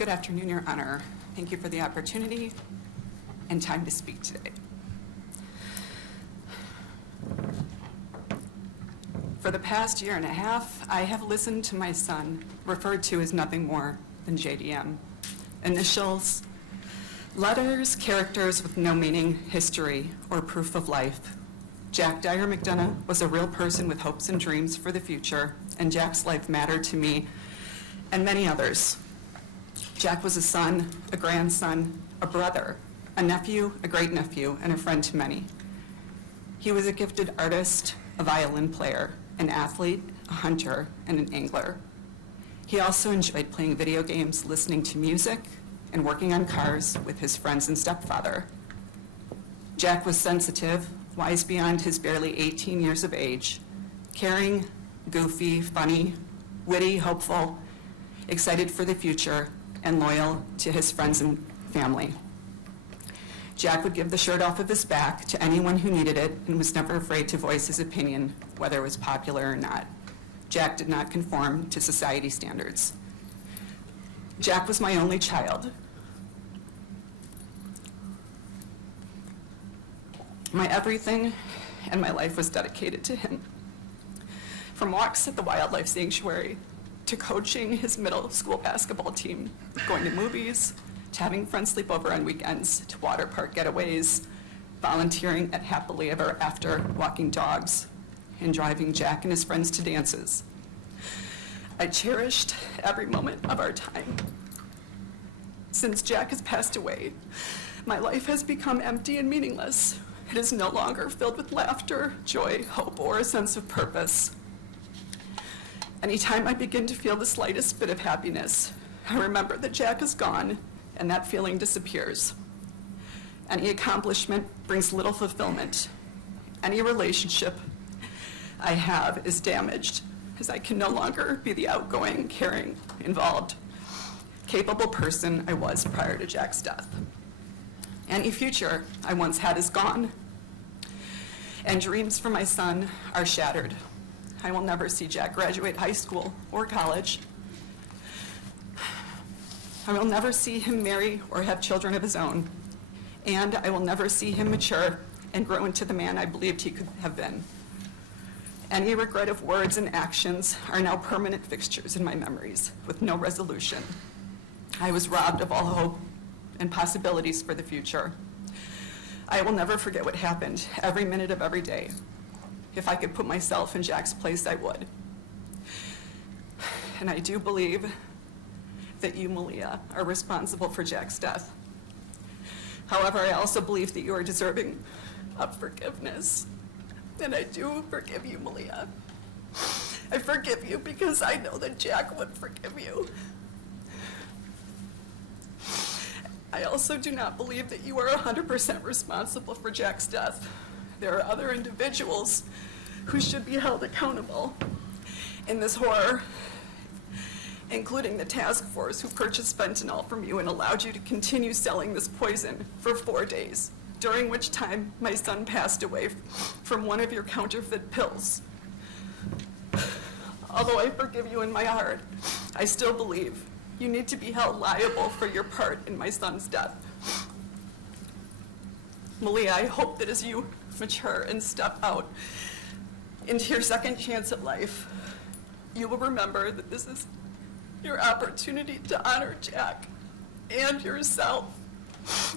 Good afternoon, Your Honor. Thank you for the opportunity and time to speak today. For the past year and a half, I have listened to my son referred to as nothing more than JDM. Initials, letters, characters with no meaning, history, or proof of life. Jack McDonough was a real person with hopes and dreams for the future, and Jack's life mattered to me and many others. Jack was a son, a grandson, a brother, a nephew, a great-nephew, and a friend to many. He was a gifted artist, a violin player, an athlete, a hunter, and an angler. He also enjoyed playing video games, listening to music, and working on cars with his friends and stepfather. Jack was sensitive, wise beyond his barely 18 years of age, caring, goofy, funny, witty, hopeful, excited for the future, and loyal to his friends and family. Jack would give the shirt off of his back to anyone who needed it and was never afraid to voice his opinion, whether it was popular or not. Jack did not conform to society standards. Jack was my only child. My everything and my life was dedicated to him. From walks at the wildlife sanctuary, to coaching his middle school basketball team, going to movies, to having friends sleep over on weekends, to water park getaways, volunteering at Happily Ever After, walking dogs, and driving Jack and his friends to dances. I cherished every moment of our time. Since Jack has passed away, my life has become empty and meaningless. It is no longer filled with laughter, joy, hope, or a sense of purpose. Anytime I begin to feel the slightest bit of happiness, I remember that Jack is gone, and that feeling disappears. Any accomplishment brings little fulfillment. Any relationship I have is damaged, as I can no longer be the outgoing, caring, involved, capable person I was prior to Jack's death. Any future I once had is gone, and dreams for my son are shattered. I will never see Jack graduate high school or college. I will never see him marry or have children of his own, and I will never see him mature and grow into the man I believed he could have been. Any regret of words and actions are now permanent fixtures in my memories with no resolution. I was robbed of all hope and possibilities for the future. I will never forget what happened every minute of every day. If I could put myself in Jack's place, I would. And I do believe that you, Maylia, are responsible for Jack's death. However, I also believe that you are deserving of forgiveness. And I do forgive you, Maylia. I forgive you because I know that Jack would forgive you. I also do not believe that you are 100% responsible for Jack's death. There are other individuals who should be held accountable in this horror, including the task force who purchased fentanyl from you and allowed you to continue selling this poison for 4 days, during which time my son passed away from one of your counterfeit pills. Although I forgive you in my heart, I still believe you need to be held liable for your part in my son's death. Maylia, I hope that as you mature and step out into your second chance at life, you will remember that this is your opportunity to honor Jack and yourself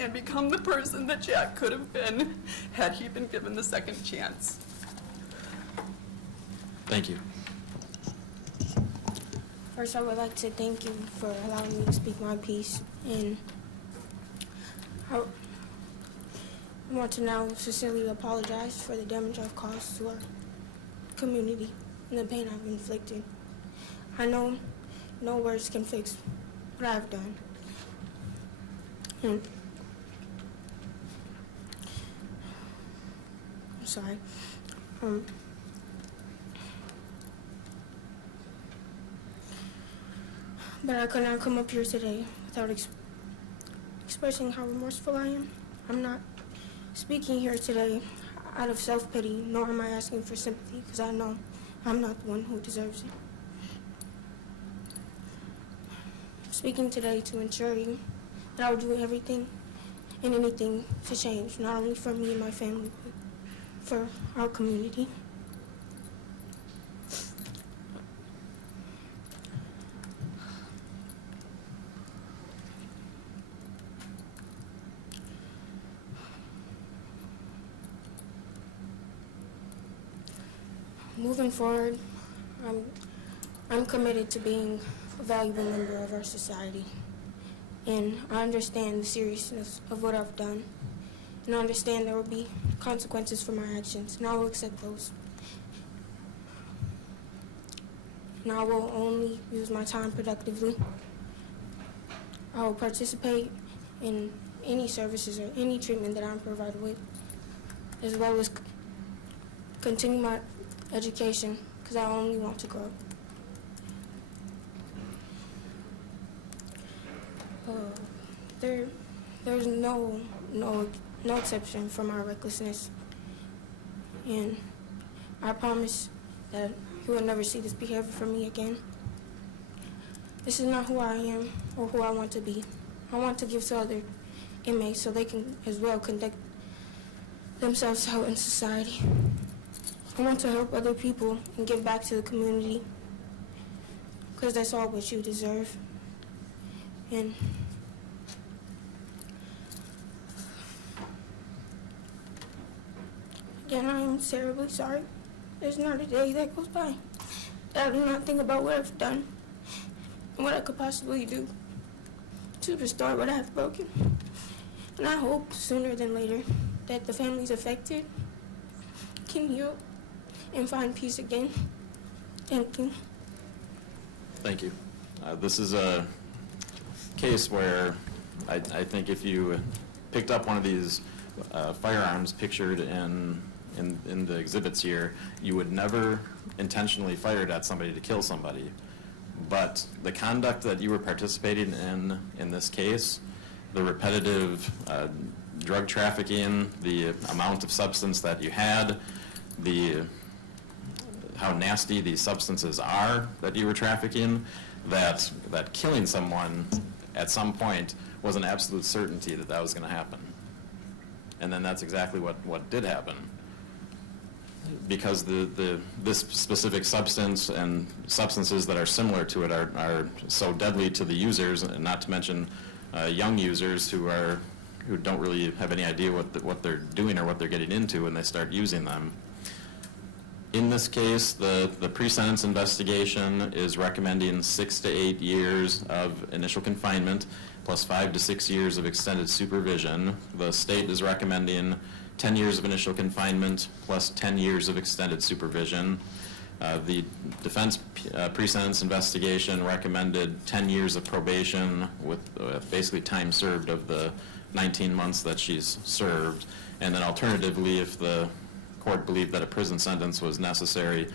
and become the person that Jack could have been had he been given the second chance. Thank you. First, I would like to thank you for allowing me to speak my piece, and I want to now sincerely apologize for the damage I've caused to our community and the pain I've inflicted. I know no words can fix what I've done. And I'm sorry. But I could not come up here today without expressing how remorseful I am. I'm not speaking here today out of self-pity, nor am I asking for sympathy, because I know I'm not the one who deserves it. speaking today to ensure you that I will do everything and anything to change, not only for me and my family, but for our community. Moving forward, I'm committed to being a valuable member of our society. And I understand the seriousness of what I've done. And I understand there will be consequences for my actions, and I will accept those. And I will only use my time productively. I will participate in any services or any treatment that I'm provided with, as well as continue my education, because I only want to grow. There's no exception from our recklessness, and I promise that you will never see this behavior from me again. This is not who I am or who I want to be. I want to give to other inmates so they can as well conduct themselves out in society. I want to help other people and give back to the community, because that's all what you deserve. And again, I am terribly sorry. There's not a day that goes by that I do not think about what I've done and what I could possibly do to restore what I have broken. And I hope sooner than later that the families affected can heal and find peace again. Thank you. Thank you. This is a case where I think if you picked up one of these firearms pictured in the exhibits here, you would never intentionally fire it at somebody to kill somebody. But the conduct that you were participating in this case, the repetitive drug trafficking, the amount of substance that you had, how nasty these substances are that you were trafficking, that killing someone at some point was an absolute certainty that was going to happen. And then that's exactly what did happen. Because this specific substance and substances that are similar to it are so deadly to the users, and not to mention young users who don't really have any idea what they're doing or what they're getting into when they start using them. In this case, the pre-sentence investigation is recommending 6 to 8 years of initial confinement plus 5 to 6 years of extended supervision. The state is recommending 10 years of initial confinement plus 10 years of extended supervision. The defense pre-sentence investigation recommended 10 years of probation with basically time served of the 19 months that she's served. And then alternatively, if the court believed that a prison sentence was necessary,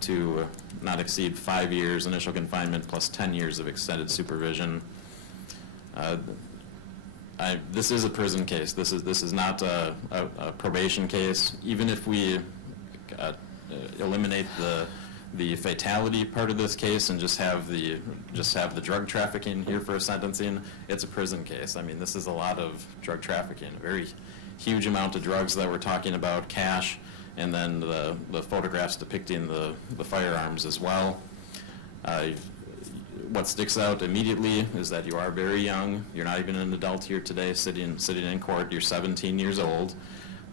to not exceed 5 years initial confinement plus 10 years of extended supervision. This is a prison case. This is not a probation case. Even if we eliminate the fatality part of this case and just have the drug trafficking here for a sentencing, it's a prison case. I mean, this is a lot of drug trafficking, a very huge amount of drugs that we're talking about, cash, and then the photographs depicting the firearms as well. What sticks out immediately is that you are very young. You're not even an adult here today sitting in court. You're 17 years old.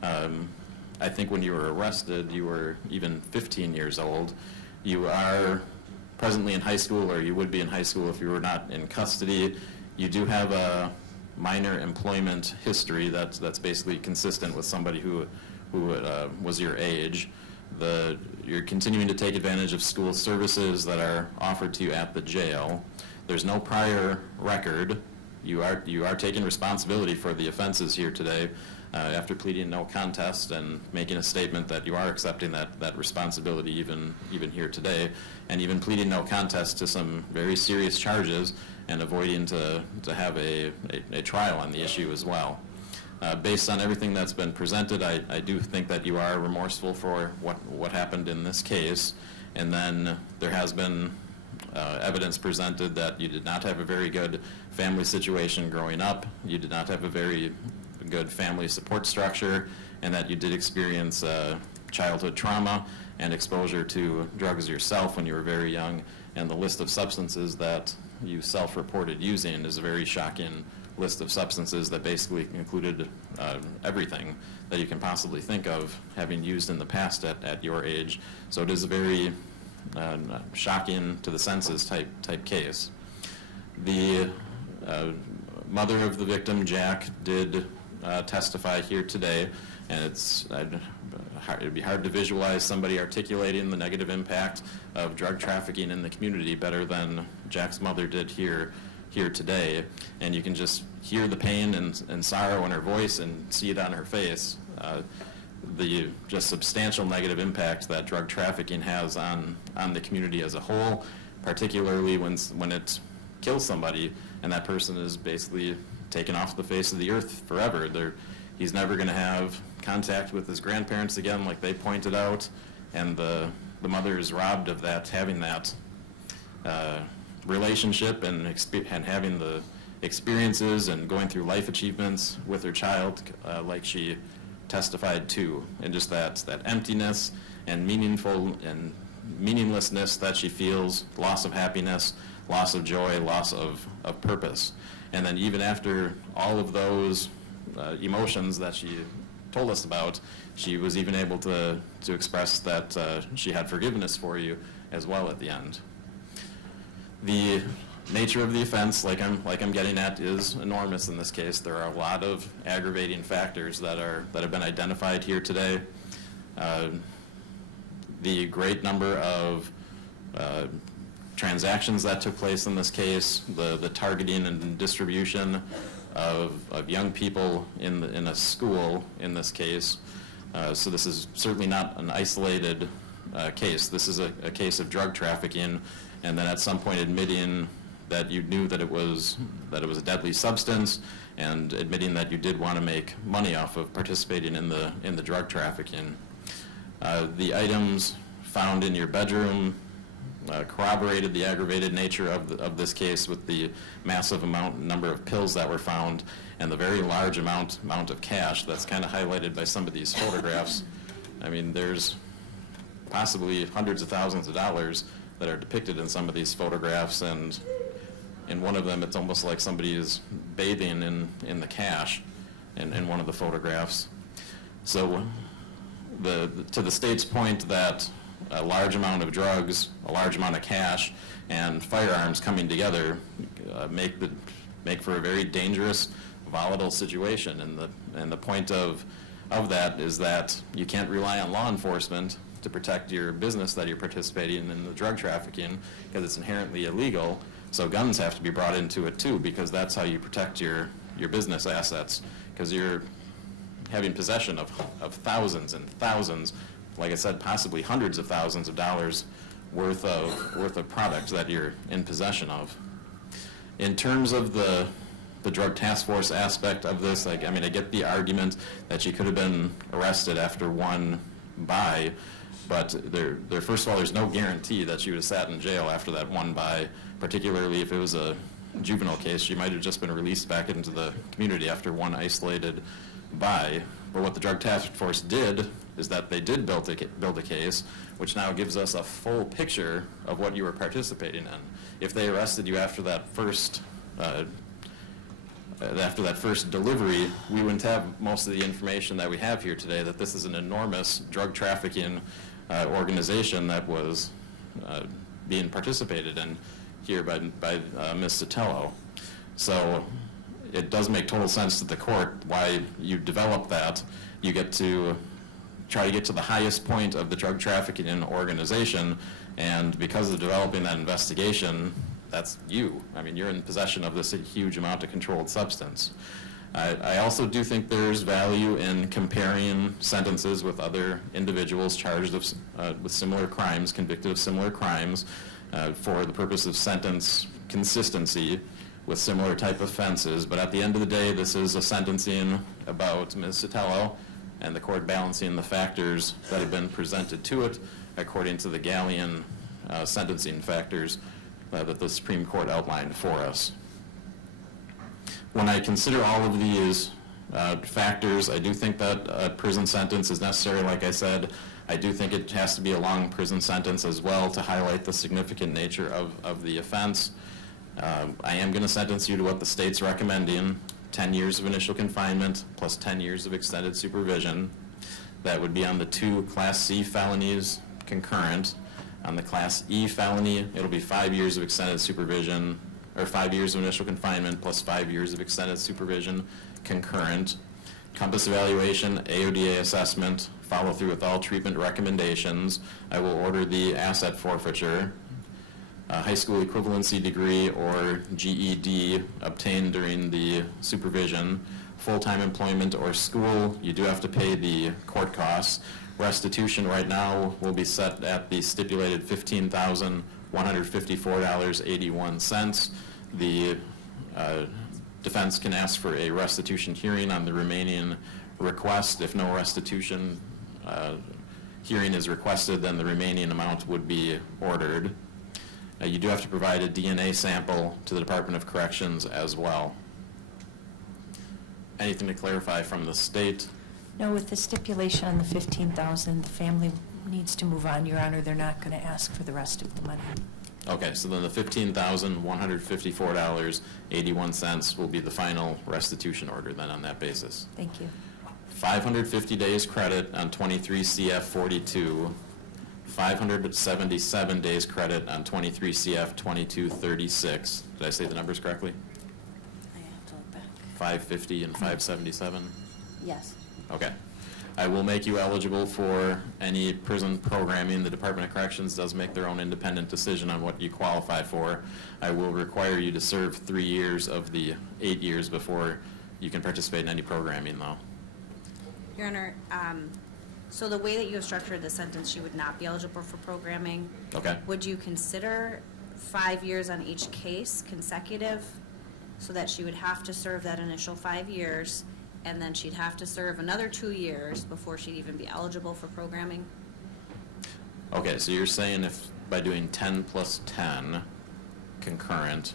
I think when you were arrested, you were even 15 years old. You are presently in high school, or you would be in high school if you were not in custody. You do have a minor employment history that's basically consistent with somebody who was your age. You're continuing to take advantage of school services that are offered to you at the jail. There's no prior record. You are taking responsibility for the offenses here today after pleading no contest and making a statement that you are accepting that responsibility even here today, and even pleading no contest to some very serious charges and avoiding to have a trial on the issue as well. Based on everything that's been presented, I do think that you are remorseful for what happened in this case, and then there has been evidence presented that you did not have a very good family situation growing up, you did not have a very good family support structure, and that you did experience childhood trauma and exposure to drugs yourself when you were very young. And the list of substances that you self-reported using is a very shocking list of substances that basically included everything that you can possibly think of having used in the past at your age. So it is a very shocking to the senses type case. The mother of the victim, Jack, did testify here today, and it'd be hard to visualize somebody articulating the negative impact of drug trafficking in the community better than Jack's mother did here today. And you can just hear the pain and sorrow in her voice and see it on her face. The just substantial negative impact that drug trafficking has on the community as a whole, particularly when it kills somebody and that person is basically taken off the face of the earth forever. He's never going to have contact with his grandparents again, like they pointed out, and the mother is robbed of that, having that relationship and having the experiences and going through life achievements with her child, like she testified to, and just that emptiness and meaninglessness that she feels, loss of happiness, loss of joy, loss of purpose. And then even after all of those emotions that she told us about, she was even able to express that she had forgiveness for you as well at the end. The nature of the offense, like I'm getting at, is enormous in this case. There are a lot of aggravating factors that have been identified here today. The great number of transactions that took place in this case, the targeting and distribution of young people in a school in this case. So this is certainly not an isolated case. This is a case of drug trafficking, and then at some point admitting that you knew that it was a deadly substance, and admitting that you did want to make money off of participating in the drug trafficking. The items found in your bedroom corroborated the aggravated nature of this case with the massive number of pills that were found and the very large amount of cash that's kind of highlighted by some of these photographs. I mean, there's possibly hundreds of thousands of dollars that are depicted in some of these photographs, and in one of them it's almost like somebody is bathing in the cash in one of the photographs. So to the state's point that a large amount of drugs, a large amount of cash, and firearms coming together make for a very dangerous, volatile situation. And the point of that is that you can't rely on law enforcement to protect your business that you're participating in the drug trafficking, because it's inherently illegal. So guns have to be brought into it too, because that's how you protect your business assets, because you're having possession of thousands and thousands, like I said, possibly hundreds of thousands of dollars worth of products that you're in possession of. In terms of the drug task force aspect of this, I get the argument that she could have been arrested after one buy, but first of all, there's no guarantee that she would have sat in jail after that one buy, particularly if it was a juvenile case. She might have just been released back into the community after one isolated buy. But what the drug task force did is that they did build a case, which now gives us a full picture of what you were participating in. If they arrested you after that first delivery, we wouldn't have most of the information that we have here today, that this is an enormous drug trafficking organization that was being participated in here by Ms. Sotelo. So it does make total sense to the court why you develop that. You get to try to get to the highest point of the drug trafficking organization, and because of developing that investigation, that's you. I mean, you're in possession of this huge amount of controlled substance. I also do think there's value in comparing sentences with other individuals charged with similar crimes, convicted of similar crimes, for the purpose of sentence consistency with similar type offenses. But at the end of the day, this is a sentencing about Ms. Sotelo, and the court balancing the factors that have been presented to it according to the Galleon sentencing factors that the Supreme Court outlined for us. When I consider all of these factors, I do think that a prison sentence is necessary. Like I said, I do think it has to be a long prison sentence as well to highlight the significant nature of the offense. I am going to sentence you to what the state's recommending, 10 years of initial confinement plus 10 years of extended supervision. That would be on the 2 Class C felonies concurrent. On the Class E felony, it'll be 5 years of extended supervision, or 5 years of initial confinement plus 5 years of extended supervision concurrent. Compass evaluation, AODA assessment, follow through with all treatment recommendations. I will order the asset forfeiture. High school equivalency degree or GED obtained during the supervision. Full-time employment or school, you do have to pay the court costs. Restitution right now will be set at the stipulated $15,154.81. The defense can ask for a restitution hearing on the remaining request. If no restitution hearing is requested, then the remaining amount would be ordered. You do have to provide a DNA sample to the Department of Corrections as well. Anything to clarify from the state? No, with the stipulation on the $15,000, the family needs to move on, Your Honor. They're not going to ask for the rest of the money. Okay, so then the $15,154.81 will be the final restitution order then on that basis. Thank you. 550 days credit on 23 CF 42, 577 days credit on 23 CF 2236. Did I say the numbers correctly? I have to look back. 550 and 577? Yes. Okay. I will make you eligible for any prison programming. The Department of Corrections does make their own independent decision on what you qualify for. I will require you to serve 3 years of the 8 years before you can participate in any programming, though. Your Honor, so the way that you have structured the sentence, she would not be eligible for programming. Okay. Would you consider 5 years on each case consecutive so that she would have to serve that initial 5 years and then she'd have to serve another 2 years before she'd even be eligible for programming? Okay, so you're saying if by doing 10 plus 10 concurrent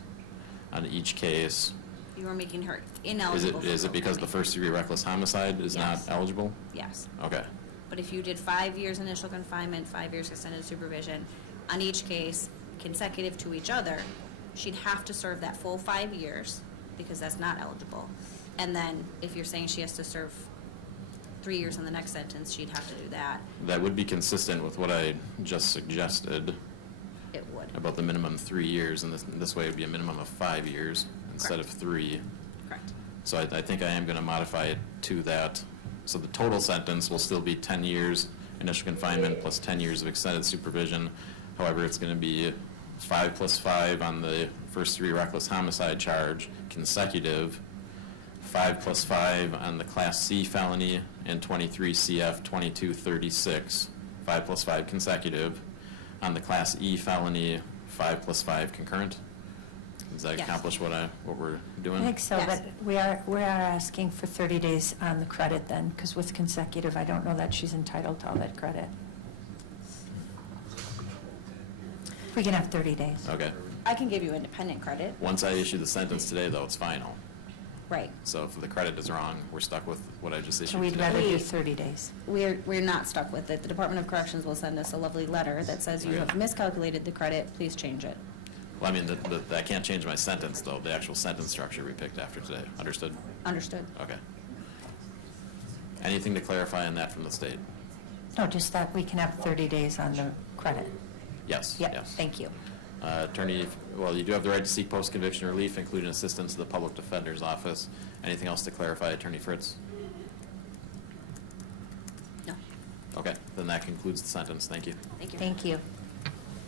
on each case, You were making her ineligible for is it because the programming. first-degree reckless homicide is not Yes. eligible? Yes. Okay. But if you did 5 years initial confinement, 5 years extended supervision, on each case, consecutive to each other, she'd have to serve that full 5 years, because that's not eligible. And then, if you're saying she has to serve 3 years in the next sentence, she'd have to do that. That would be consistent with what I just suggested It would. about the minimum 3 years, and this way it would be a minimum of 5 years instead of 3. Correct. So I think I am going to modify it to that. So the total sentence will still be 10 years initial confinement plus 10 years of extended supervision. However, it's going to be 5 plus 5 on the first-degree reckless homicide charge consecutive, 5 plus 5 on the Class C felony and 23 CF 2236, 5 plus 5 consecutive. On the Class E felony, 5 plus 5 concurrent. Does that Yes. accomplish what we're doing? I think so, Yes. but we are asking for 30 days on the credit then, because with consecutive, I don't know that she's entitled to all that credit. We can have 30 days. Okay. I can give you independent credit. Once I issue the sentence today, though, it's final. Right. So if the credit is wrong, we're stuck with what I just So issued we'd today. rather do 30 days. We're not stuck with it. The Department of Corrections will send us a lovely letter that says you Okay. have miscalculated the credit, please change it. Well, I mean, I can't change my sentence, though, the actual sentence structure we picked after today. Understood? Understood. Okay. Anything to clarify on that from the state? No, just that we can have 30 days on the credit. Yes, Yep, yes. thank you. Attorney, well, you do have the right to seek post-conviction relief, including assistance to the Public Defender's Office. Anything else to clarify, Attorney Fritz? No. Okay, then that concludes the sentence. Thank you. Thank you. Thank you.